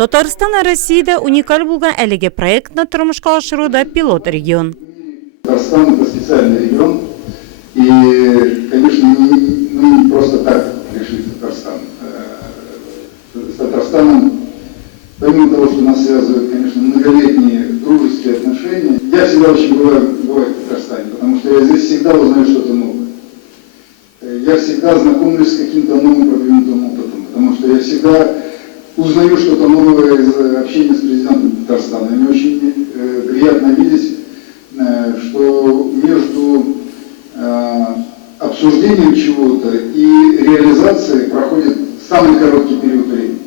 Татарстан Россияда уникаль булган әлеге проектны тормышка ашыруда пилот регион. Татарстан — это специальный регион, и, конечно, мы не просто так решили Татарстан. С Татарстаном, помимо того, что нас связывают, конечно, многолетние дружеские отношения, я всегда очень бываю в Татарстане, потому что я здесь всегда узнаю что-то новое. Я всегда знакомлюсь с каким-то новым продвинутым опытом, потому что я всегда узнаю что-то новое из общения с президентом Татарстана. И мне очень приятно видеть, что между обсуждением чего-то и реализацией проходит самый короткий период времени.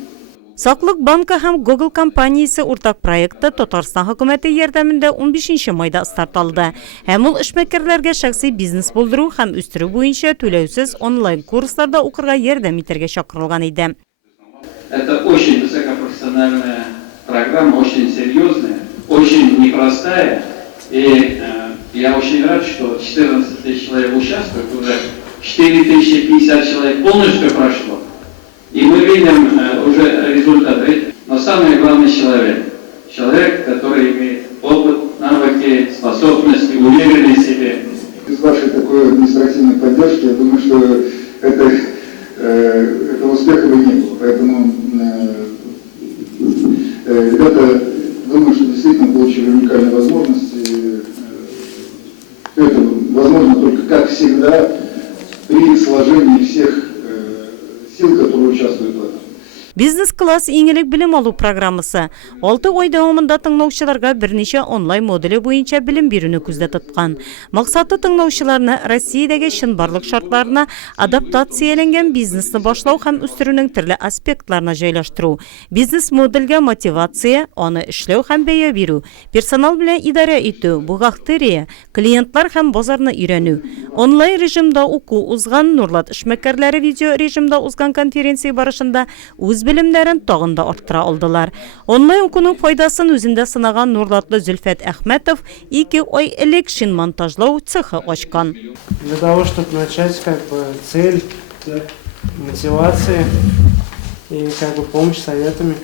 Саклык банка һәм Google компаниясе уртак проекты Татарстан хөкүмәте ярдәмендә 15 майда старт алды. Һәм ул эшмәкәрләргә шәхси бизнес булдыру һәм үстерү буенча түләүсез онлайн курсларда укырга ярдәм итәргә чакырылган иде. Это очень высокопрофессиональная программа, очень серьезная, очень непростая. И я очень рад, что 14 тысяч человек участвуют, уже 4050 человек полностью прошло. И мы видим уже результаты. Но самое главное — человек. Человек, который имеет опыт, навыки, способности, уверенность в себе. Без вашей такой административной поддержки, я думаю, что этого успеха бы не было. Поэтому ребята, думаю, что действительно получили уникальную возможность. Это возможно только, как всегда, при сложении всех сил, которые участвуют в этом. Бизнес-класс иңелек билим алу программасы 6 ай дәвамында тыңлаучыларга берничә онлайн модели буенча билим бирүне күздә тоткан. Максаты тыңлаучыларны Россиядәге чынбарлык шартларына адаптацияләнгән бизнесны башлау һәм үстерүнең төрле аспектларына җайлаштыру. Бизнес модельгә мотивация, аны эшләү һәм бәя бирү, персонал белән идарә итү, бухгалтерия, клиентлар һәм базарны өйрәнү. Онлайн режимда уку узган Нурлат эшмәкәрләре видео режимда узган конференция барышында үз билимнәрен тагын да арттыра алдылар. Онлайн укуның файдасын үзендә сынаган Нурлатлы Зөлфәт Әхмәтов 2 ай элек шинмонтажлау цехы ачкан. Для того, чтобы начать, цель, мотивация и помощь советами.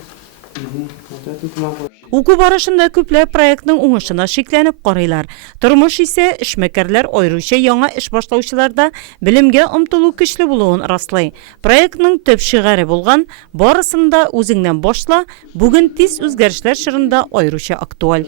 Вот это помогло. Уку барышында күпләр проектның уңышына шикләнеп карыйлар. Тормыш исә эшмәкәрләр аеруча яңа эш башлаучыларда билимгә омтылу көчле булуын раслый. Проектның төп шигаре булган "Барысын да үзеңнән башла" бүген тиз үзгәрешләр чорында аеруча актуаль.